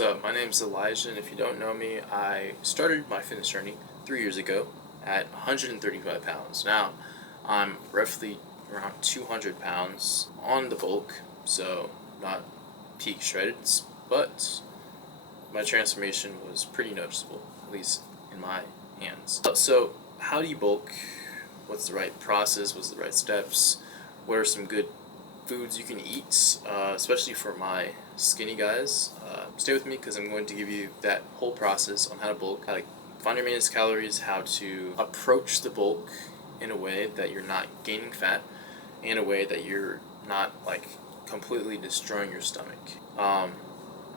What's up? My name's Elijah, and if you don't know me, I started my fitness journey 3 years ago at 135 pounds. Now, I'm roughly around 200 pounds on the bulk, so not peak shredded, but my transformation was pretty noticeable, at least in my hands. So, how do you bulk? What's the right process? What's the right steps? What are some good foods you can eat, especially for my skinny guys? Stay with me because I'm going to give you that whole process on how to bulk, how to find your maintenance calories, how to approach the bulk in a way that you're not gaining fat, in a way that you're not like completely destroying your stomach. I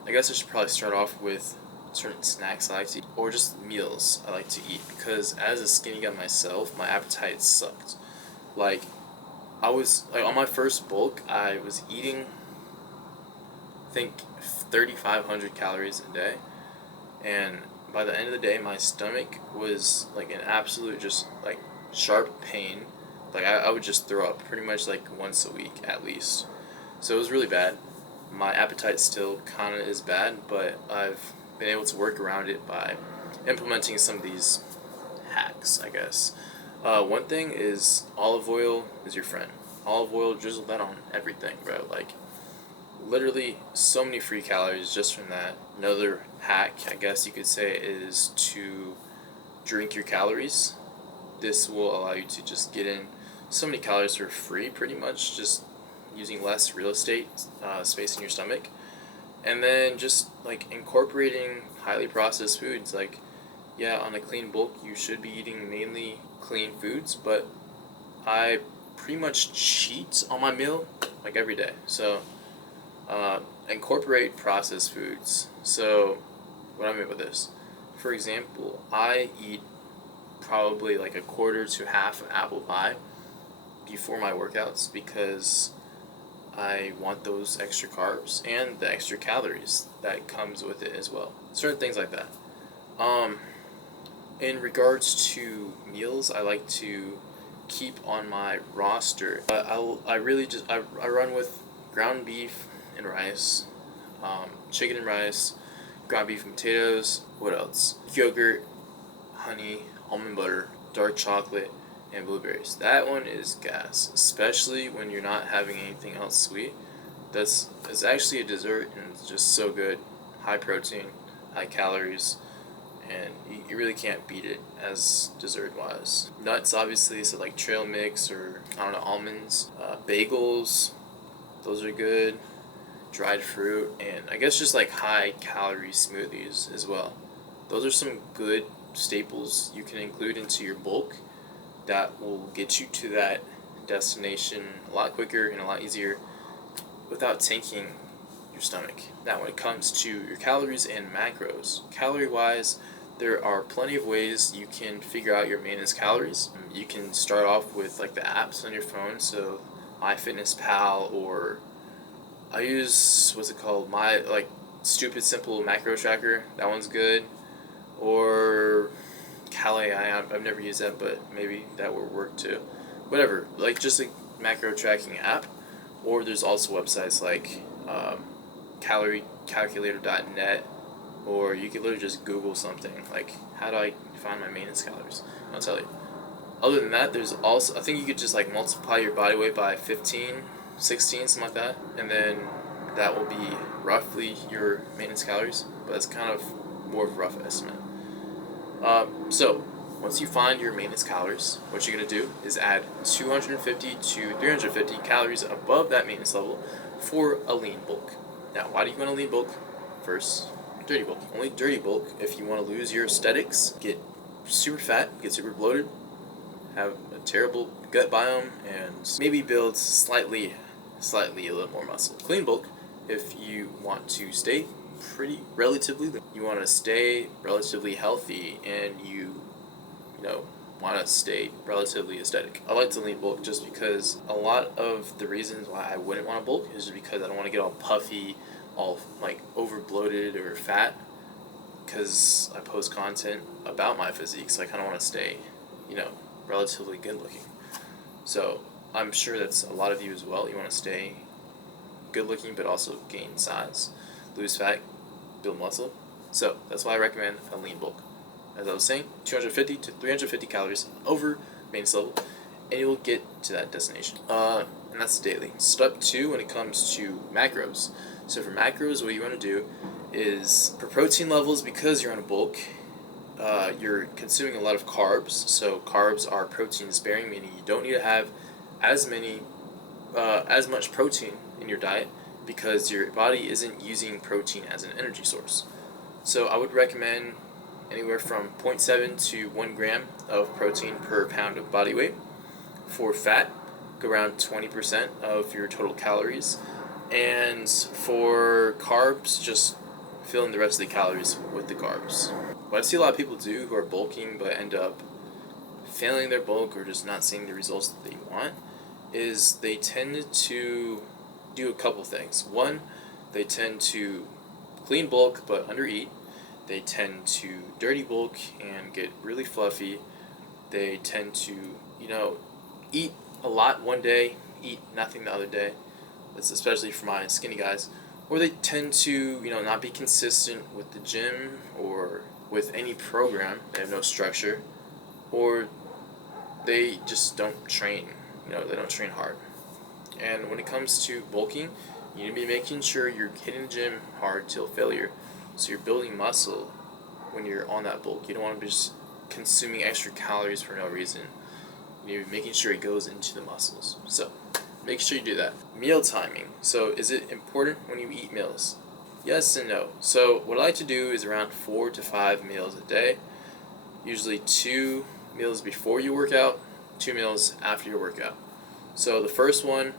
guess I should probably start off with certain snacks I like to eat, or just meals I like to eat, because as a skinny guy myself, my appetite sucked. Like, I was like on my first bulk, I was eating, I think, 3,500 calories a day, and by the end of the day, my stomach was like an absolute just like sharp pain. Like I would just throw up pretty much like once a week at least. So it was really bad. My appetite still kind of is bad, but I've been able to work around it by implementing some of these hacks, I guess. One thing is olive oil is your friend. Olive oil, drizzle that on everything, bro. Like, literally so many free calories just from that. Another hack, I guess you could say, is to drink your calories. This will allow you to just get in so many calories for free, pretty much, just using less real estate space in your stomach. And then just like incorporating highly processed foods. Like, yeah, on a clean bulk, you should be eating mainly clean foods, but I pretty much cheat on my meal like every day. So incorporate processed foods. So what I mean by this, for example, I eat probably like a quarter to half an apple pie before my workouts because I want those extra carbs and the extra calories that comes with it as well. Certain things like that. In regards to meals, I like to keep on my roster. I run with ground beef and rice, chicken and rice, ground beef and potatoes. What else? Yogurt, honey, almond butter, dark chocolate, and blueberries. That one is gas, especially when you're not having anything else sweet. It's actually a dessert and it's just so good. High protein, high calories, and you really can't beat it as dessert wise. Nuts, obviously, so like trail mix or I don't know, almonds, bagels, those are good. Dried fruit, and I guess just like high calorie smoothies as well. Those are some good staples you can include into your bulk that will get you to that destination a lot quicker and a lot easier without tanking your stomach. Now, when it comes to your calories and macros, calorie wise, there are plenty of ways you can figure out your maintenance calories. You can start off with like the apps on your phone, so MyFitnessPal, or I use what's it called, my like stupid simple macro tracker. That one's good. Or CalAI, I've never used that, but maybe that will work too. Whatever, like just a macro tracking app. Or there's also websites like caloriecalculator.net, or you can literally just Google something like, how do I find my maintenance calories? I'll tell you. Other than that, there's also, I think you could just like multiply your body weight by 15, 16, something like that, and then that will be roughly your maintenance calories, but it's kind of more of a rough estimate. So, once you find your maintenance calories, what you're going to do is add 250 to 350 calories above that maintenance level for a lean bulk. Now, why do you want a lean bulk? First, dirty bulk. Only dirty bulk if you want to lose your aesthetics, get super fat, get super bloated, have a terrible gut biome, and maybe build slightly a little more muscle. Clean bulk, if you want to stay you want to stay relatively healthy, and you want to stay relatively aesthetic. I like to lean bulk just because a lot of the reasons why I wouldn't want to bulk is just because I don't want to get all puffy, all like over bloated or fat, because I post content about my physique, so I kind of want to stay, relatively good looking. So I'm sure that's a lot of you as well. You want to stay good looking, but also gain size, lose fat, build muscle. So that's why I recommend a lean bulk. As I was saying, 250 to 350 calories over maintenance level, and you will get to that destination. And that's daily. Step 2 when it comes to macros. So for macros, what you want to do is for protein levels, because you're on a bulk, you're consuming a lot of carbs. So carbs are protein sparing, meaning you don't need to have as much protein in your diet because your body isn't using protein as an energy source. So I would recommend anywhere from 0.7 to 1 gram of protein per pound of body weight. For fat, go around 20% of your total calories. And for carbs, just fill in the rest of the calories with the carbs. What I see a lot of people do who are bulking but end up failing their bulk or just not seeing the results that they want is they tend to do a couple things. One, they tend to clean bulk but undereat. They tend to dirty bulk and get really fluffy. They tend to, eat a lot one day, eat nothing the other day. That's especially for my skinny guys. Or they tend to, not be consistent with the gym or with any program. They have no structure. Or they just don't train. They don't train hard. And when it comes to bulking, you need to be making sure you're hitting the gym hard till failure. So you're building muscle when you're on that bulk. You don't want to be just consuming extra calories for no reason. You need to be making sure it goes into the muscles. So make sure you do that. Meal timing. So is it important when you eat meals? Yes and no. So what I like to do is around 4 to 5 meals a day. Usually 2 meals before you work out, 2 meals after your workout. So the first one,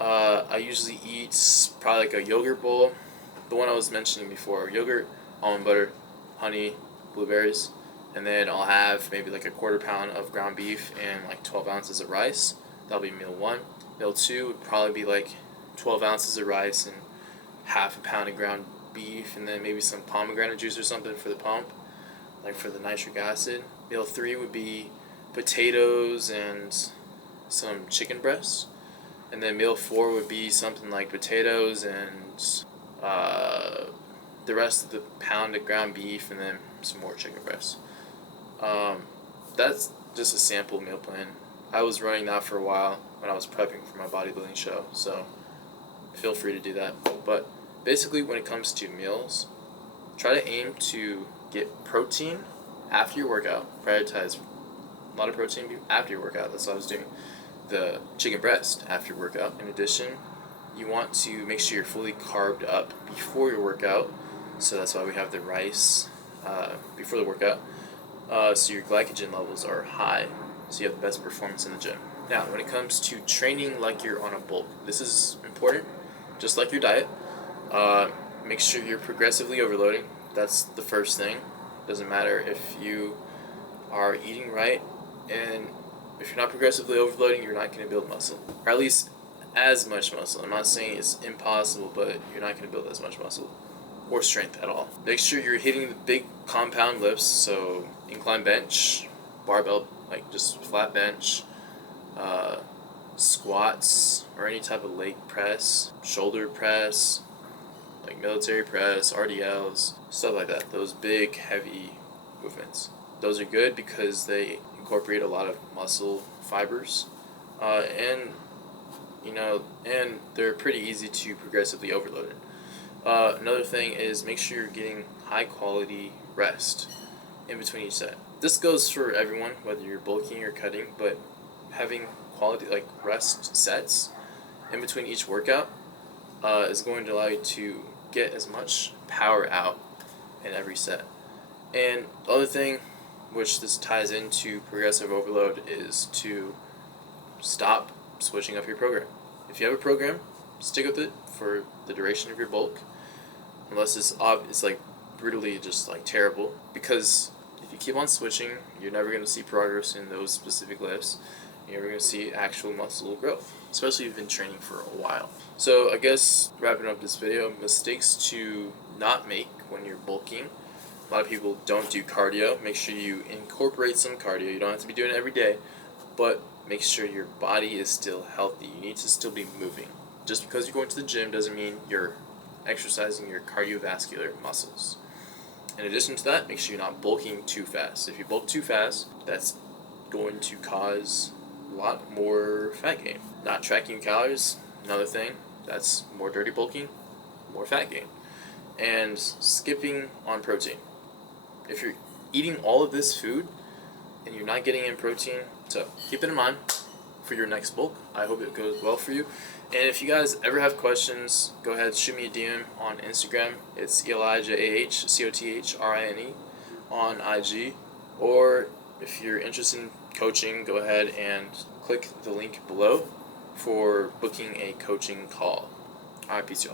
I usually eat probably like a yogurt bowl. The one I was mentioning before, yogurt, almond butter, honey, blueberries, and then I'll have maybe like a 1/4 pound of ground beef and like 12 ounces of rice. That'll be meal 1. Meal 2 would probably be like 12 ounces of rice and half a pound of ground beef, and then maybe some pomegranate juice or something for the pump, like for the nitric acid. Meal 3 would be potatoes and some chicken breasts. And then meal 4 would be something like potatoes and the rest of the pound of ground beef and then some more chicken breasts. That's just a sample meal plan. I was running that for a while when I was prepping for my bodybuilding show, so feel free to do that. But basically when it comes to meals, try to aim to get protein after your workout. Prioritize a lot of protein after your workout. That's what I was doing. The chicken breast after your workout. In addition, you want to make sure you're fully carved up before your workout. So that's why we have the rice before the workout. So your glycogen levels are high, so you have the best performance in the gym. Now, when it comes to training like you're on a bulk, this is important, just like your diet. Make sure you're progressively overloading. That's the first thing. Doesn't matter if you are eating right, and if you're not progressively overloading, you're not going to build muscle, or at least as much muscle. I'm not saying it's impossible, but you're not going to build as much muscle or strength at all. Make sure you're hitting the big compound lifts, so incline bench, barbell, like just flat bench, squats, or any type of leg press, shoulder press, like military press, RDLs, stuff like that. Those big, heavy movements. Those are good because they incorporate a lot of muscle fibers, and they're pretty easy to progressively overload it. Another thing is make sure you're getting high quality rest in between each set. This goes for everyone, whether you're bulking or cutting, but having quality like rest sets in between each workout is going to allow you to get as much power out in every set. And the other thing, which this ties into progressive overload, is to stop switching up your program. If you have a program, stick with it for the duration of your bulk, unless it's like brutally just like terrible. Because if you keep on switching, you're never going to see progress in those specific lifts. You're never going to see actual muscle growth, especially if you've been training for a while. So I guess wrapping up this video, mistakes to not make when you're bulking. A lot of people don't do cardio. Make sure you incorporate some cardio. You don't have to be doing it every day, but make sure your body is still healthy. You need to still be moving. Just because you're going to the gym doesn't mean you're exercising your cardiovascular muscles. In addition to that, make sure you're not bulking too fast. If you bulk too fast, that's going to cause a lot more fat gain. Not tracking calories, another thing, that's more dirty bulking, more fat gain. And skipping on protein. If you're eating all of this food and you're not getting in protein, so keep it in mind for your next bulk. I hope it goes well for you. And if you guys ever have questions, go ahead, shoot me a DM on Instagram. It's ElijahAHCOTHRINE on IG. Or if you're interested in coaching, go ahead and click the link below for booking a coaching call. Alright, peace, y'all.